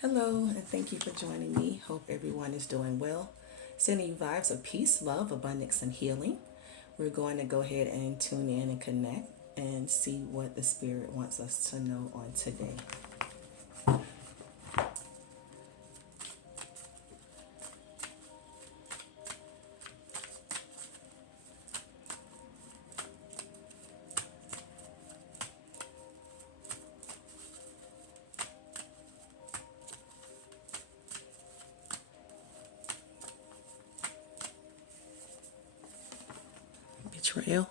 Hello, and thank you for joining me. Hope everyone is doing well. Sending you vibes of peace, love, abundance, and healing. We're going to go ahead and tune in and connect and see what the Spirit wants us to know on today. Betrayal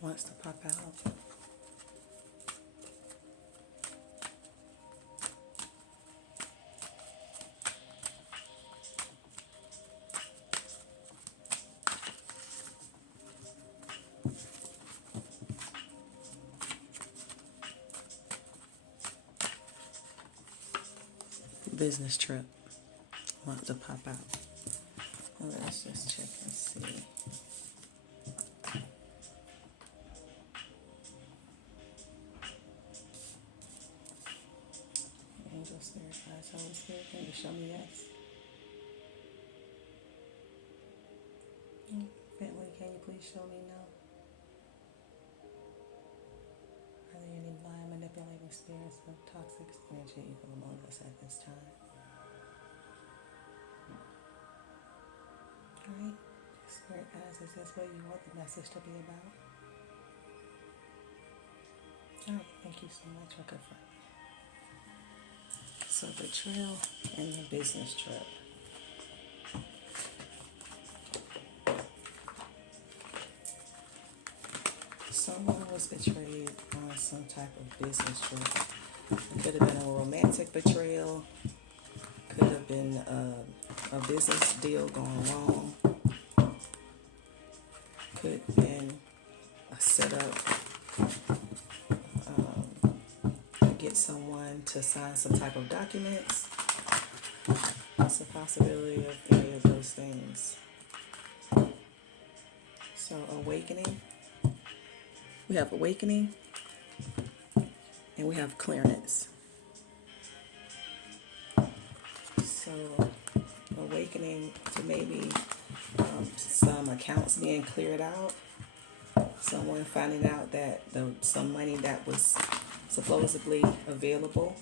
wants to pop out. Business trip wants to pop out. Let's just check and see. Angel Spirit, guys, Holy Spirit, can you show me yes? Bentley, can you please show me no? Are there any blind manipulating spirits of toxic energy evil among us at this time? Alright, Spirit guys, is this what you want the message to be about? Alright, thank you so much for confirming. So betrayal and the business trip. Someone was betrayed on some type of business trip. It could have been a romantic betrayal. Could have been a business deal gone wrong. Could have been a setup to get someone to sign some type of documents. It's a possibility of any of those things. So awakening. We have awakening and we have clearance. So awakening to maybe some accounts being cleared out. Someone finding out that some money that was supposedly available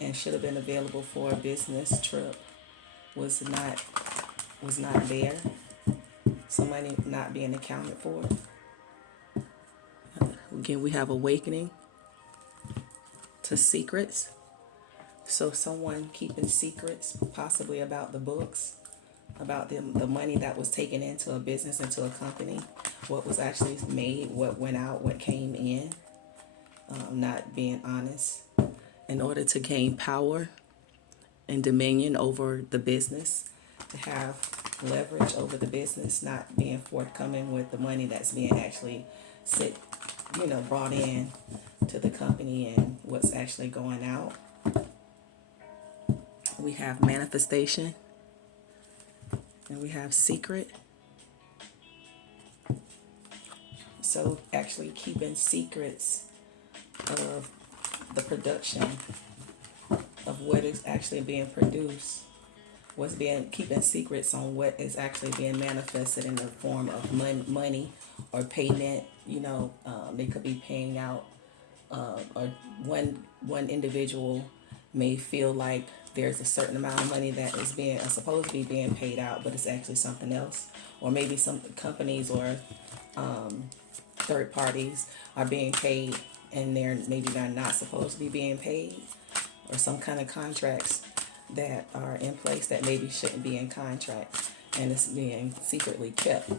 and should have been available for a business trip was not there. Some money not being accounted for. Again, we have awakening to secrets. So someone keeping secrets, possibly about the books, about the money that was taken into a business, into a company, what was actually made, what went out, what came in, not being honest, in order to gain power and dominion over the business, to have leverage over the business, not being forthcoming with the money that's being actually brought in to the company and what's actually going out. We have manifestation and we have secret. So actually keeping secrets of the production of what is actually being produced, keeping secrets on what is actually being manifested in the form of money or payment. They could be paying out, or one individual may feel like there's a certain amount of money that is supposed to be being paid out, but it's actually something else. Or maybe some companies or third parties are being paid and they're not supposed to be being paid, or some kind of contracts that are in place that maybe shouldn't be in contract and it's being secretly kept.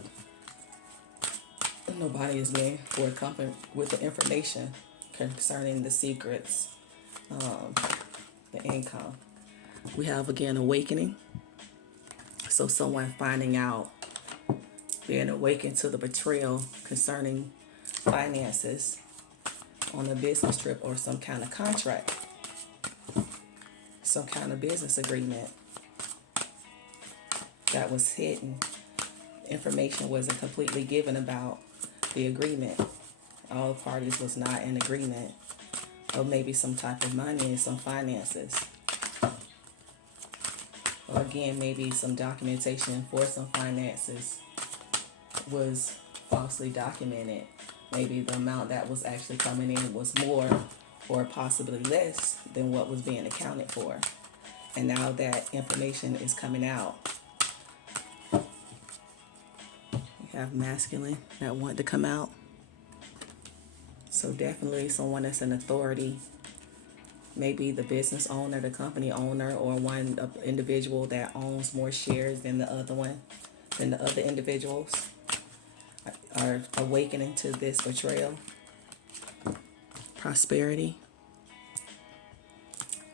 Nobody is being forthcoming with the information concerning the secrets, the income. We have again awakening. So someone finding out, being awakened to the betrayal concerning finances on a business trip or some kind of contract, some kind of business agreement that was hidden. Information wasn't completely given about the agreement. All parties was not in agreement or maybe some type of money and some finances. Or again, maybe some documentation for some finances was falsely documented. Maybe the amount that was actually coming in was more or possibly less than what was being accounted for. And now that information is coming out, we have masculine that want to come out. So definitely someone that's an authority, maybe the business owner, the company owner, or one individual that owns more shares than the other individuals, are awakening to this betrayal. Prosperity,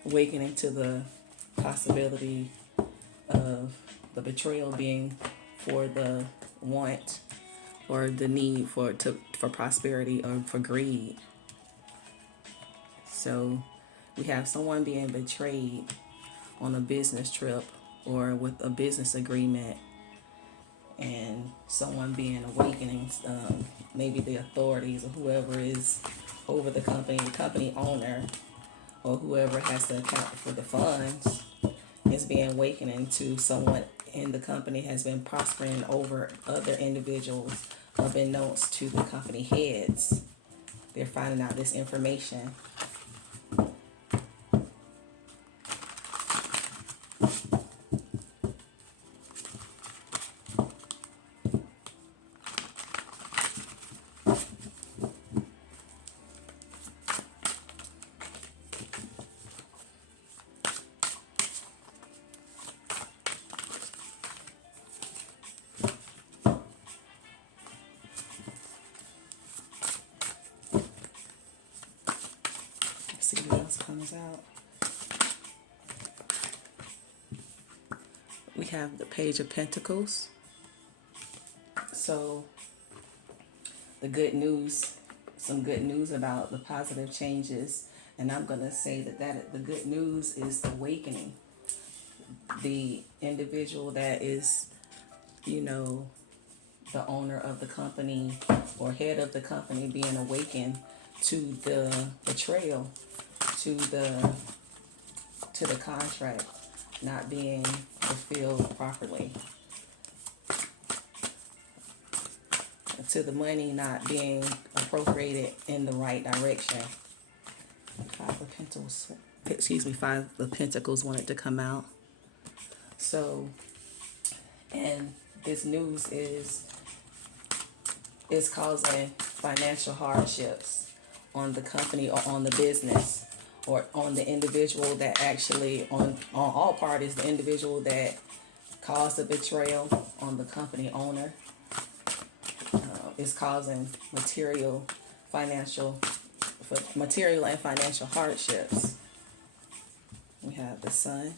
awakening to the possibility of the betrayal being for the want or the need for prosperity or for greed. So we have someone being betrayed on a business trip or with a business agreement, and someone being awakening, maybe the authorities or whoever is over the company owner, or whoever has to account for the funds, is being awakening to someone in the company has been prospering over other individuals, unbeknownst to the company heads. They're finding out this information. See what else comes out. We have the Page of Pentacles. So the good news, some good news about the positive changes. And I'm going to say that the good news is the awakening. The individual that is, the owner of the company or head of the company being awakened to the betrayal, to the contract not being fulfilled properly, to the money not being appropriated in the right direction. Five of Pentacles wanted to come out. So, and this news is causing financial hardships on the company or on the business or on the individual that actually, on all parties, the individual that caused the betrayal on the company owner, is causing material and financial hardships. We have the Sun.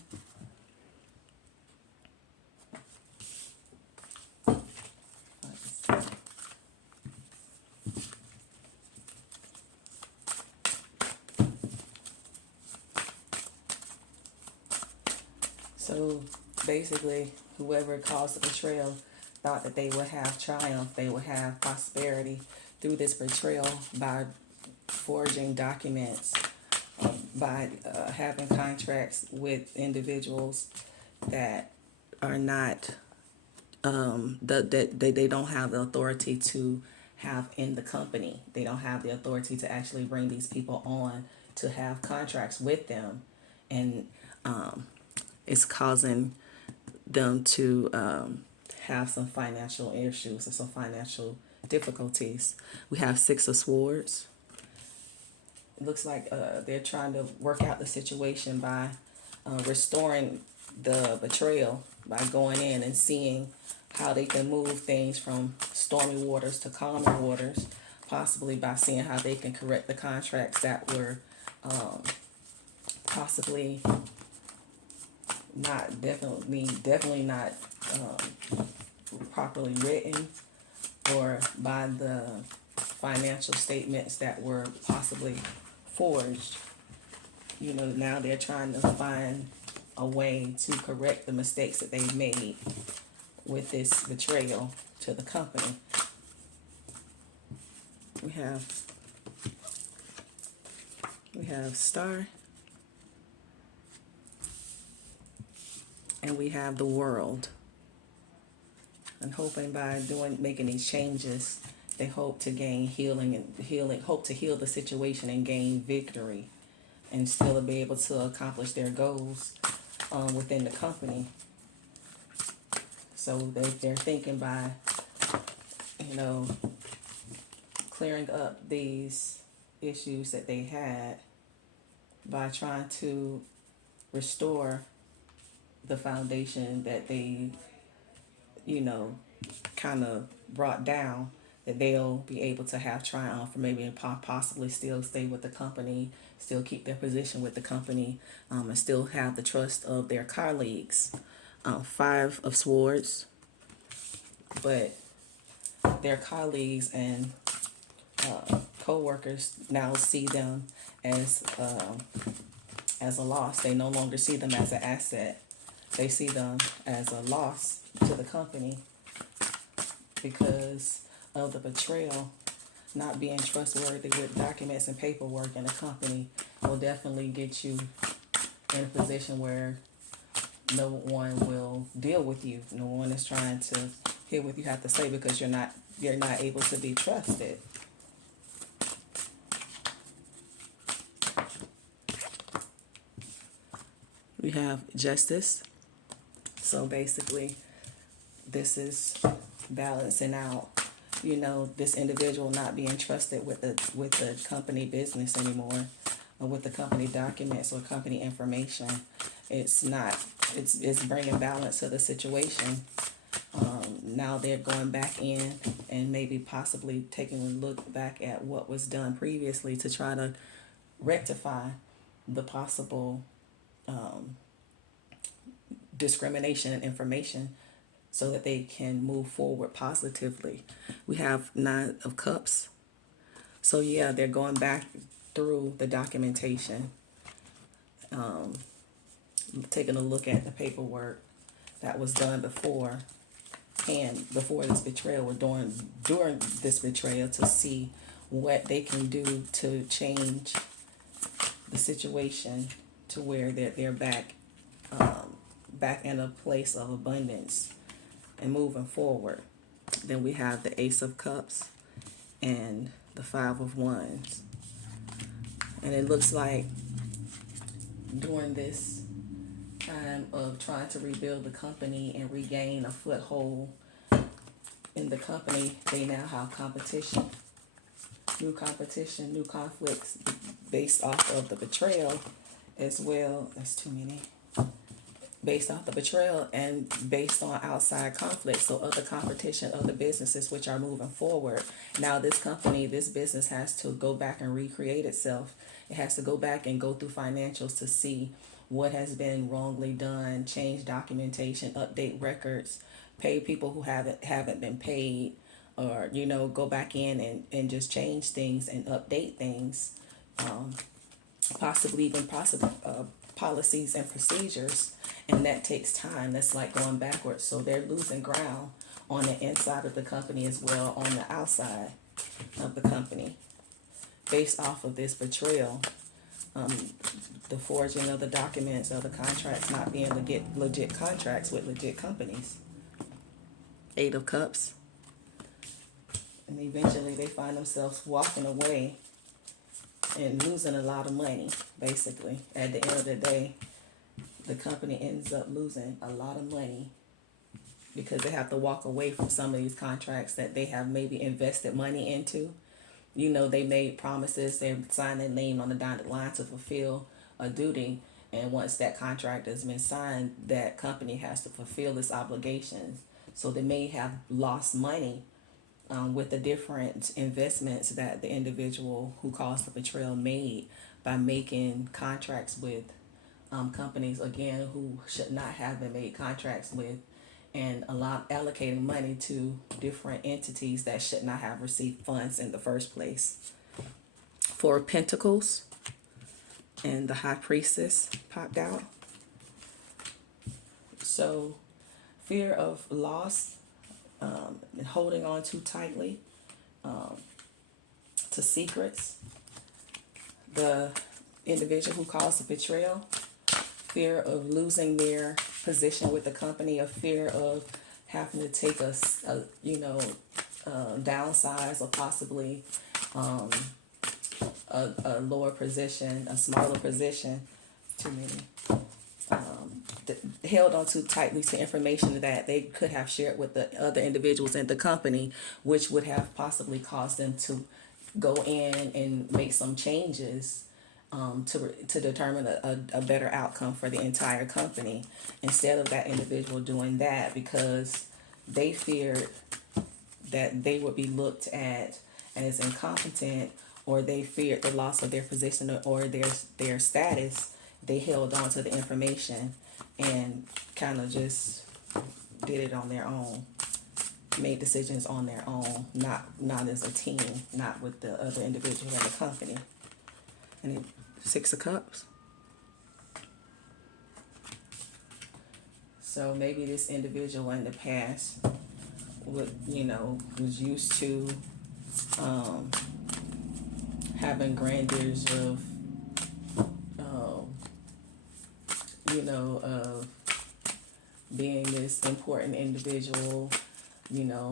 So basically, whoever caused the betrayal thought that they would have triumph, they would have prosperity through this betrayal by forging documents, by having contracts with individuals that are not, that they don't have the authority to have in the company. They don't have the authority to actually bring these people on to have contracts with them. And it's causing them to have some financial issues or some financial difficulties. We have Six of Swords. It looks like they're trying to work out the situation by restoring the betrayal, by going in and seeing how they can move things from stormy waters to calmer waters, possibly by seeing how they can correct the contracts that were possibly definitely not properly written, or by the financial statements that were possibly forged. Now they're trying to find a way to correct the mistakes that they've made with this betrayal to the company. We We have Star. And we have the World. And hoping by making these changes, they hope to gain hope to heal the situation and gain victory, and still be able to accomplish their goals within the company. So they're thinking by, clearing up these issues that they had by trying to restore the foundation that they, kind of brought down, that they'll be able to have triumph, or maybe possibly still stay with the company, still keep their position with the company, and still have the trust of their colleagues. Five of Swords, but their colleagues and co-workers now see them as a loss. They no longer see them as an asset. They see them as a loss to the company because of the betrayal. Not being trustworthy with documents and paperwork in a company will definitely get you in a position where no one will deal with you. No one is trying to hear what you have to say because you're not able to be trusted. We have Justice. So basically, this is balancing out, this individual not being trusted with the company business anymore, or with the company documents or company information. It's bringing balance to the situation. Now they're going back in and maybe possibly taking a look back at what was done previously to try to rectify the possible discrimination and information so that they can move forward positively. We have Nine of Cups. So yeah, they're going back through the documentation, taking a look at the paperwork that was done before this betrayal, or during this betrayal, to see what they can do to change the situation to where they're back in a place of abundance and moving forward. Then we have the Ace of Cups and the Five of Wands. And it looks like during this time of trying to rebuild the company and regain a foothold in the company, they now have competition, new conflicts based off of the betrayal as well. That's too many. Based off the betrayal and based on outside conflict. So other competition, other businesses which are moving forward. Now this business has to go back and recreate itself. It has to go back and go through financials to see what has been wrongly done, change documentation, update records, pay people who haven't been paid, or go back in and just change things and update things, possibly policies and procedures, and that takes time. That's like going backwards. So they're losing ground on the inside of the company as well on the outside of the company based off of this betrayal, the forging of the documents of the contracts not being legit contracts with legit companies. Eight of Cups. And eventually they find themselves walking away and losing a lot of money, basically. At the end of the day, the company ends up losing a lot of money because they have to walk away from some of these contracts that they have maybe invested money into. They made promises, they signed their name on the dotted line to fulfill a duty, and once that contract has been signed, that company has to fulfill its obligations. So they may have lost money with the different investments that the individual who caused the betrayal made by making contracts with companies, again, who should not have been made contracts with, and allocating money to different entities that should not have received funds in the first place. Four of Pentacles and the High Priestess popped out. So fear of loss, and holding on too tightly to secrets. The individual who caused the betrayal, fear of losing their position with the company, a fear of having to take downsize or possibly a lower position, a smaller position. Too many. Held on too tightly to information that they could have shared with the other individuals in the company, which would have possibly caused them to go in and make some changes to determine a better outcome for the entire company. Instead of that individual doing that because they feared that they would be looked at as incompetent, or they feared the loss of their position or their status, they held on to the information and kind of just did it on their own, made decisions on their own, not as a team, not with the other individuals in the company. And then 6 of Cups. So maybe this individual in the past was used to having grandeurs of of being this important individual,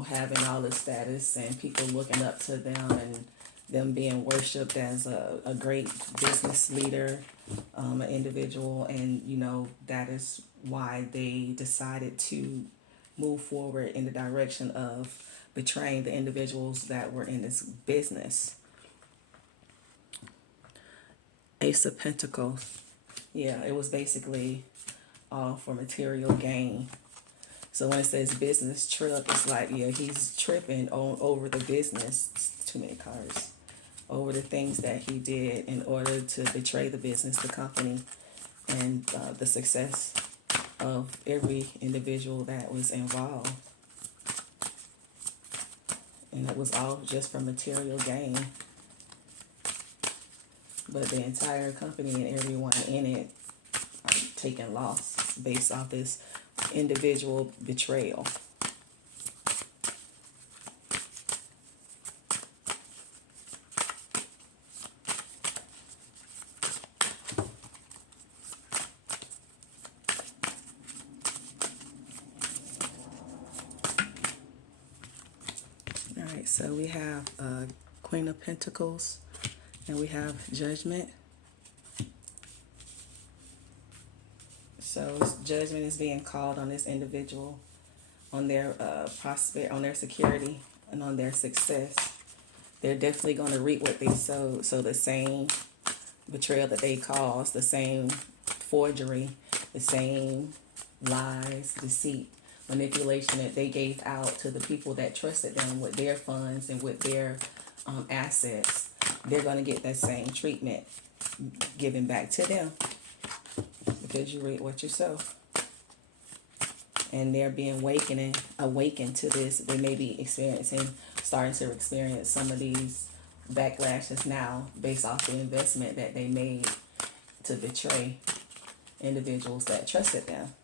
having all the status and people looking up to them and them being worshipped as a great business leader, an individual, and that is why they decided to move forward in the direction of betraying the individuals that were in this business. Ace of Pentacles. Yeah, it was basically all for material gain. So when it says business trip, it's like, yeah, he's tripping over the business. It's too many cards. Over the things that he did in order to betray the business, the company, and the success of every individual that was involved. And it was all just for material gain. But the entire company and everyone in it are taking loss based off this individual betrayal. All right, so we have Queen of Pentacles and we have Judgment. So judgment is being called on this individual, on their on their security, and on their success. They're definitely going to reap what they sowed. So the same betrayal that they caused, the same forgery, the same lies, deceit, manipulation that they gave out to the people that trusted them with their funds and with their assets, they're going to get that same treatment given back to them. Because you reap what you sow. And they're being awakened to this. They may be starting to experience some of these backlashes now based off the investment that they made to betray individuals that trusted them.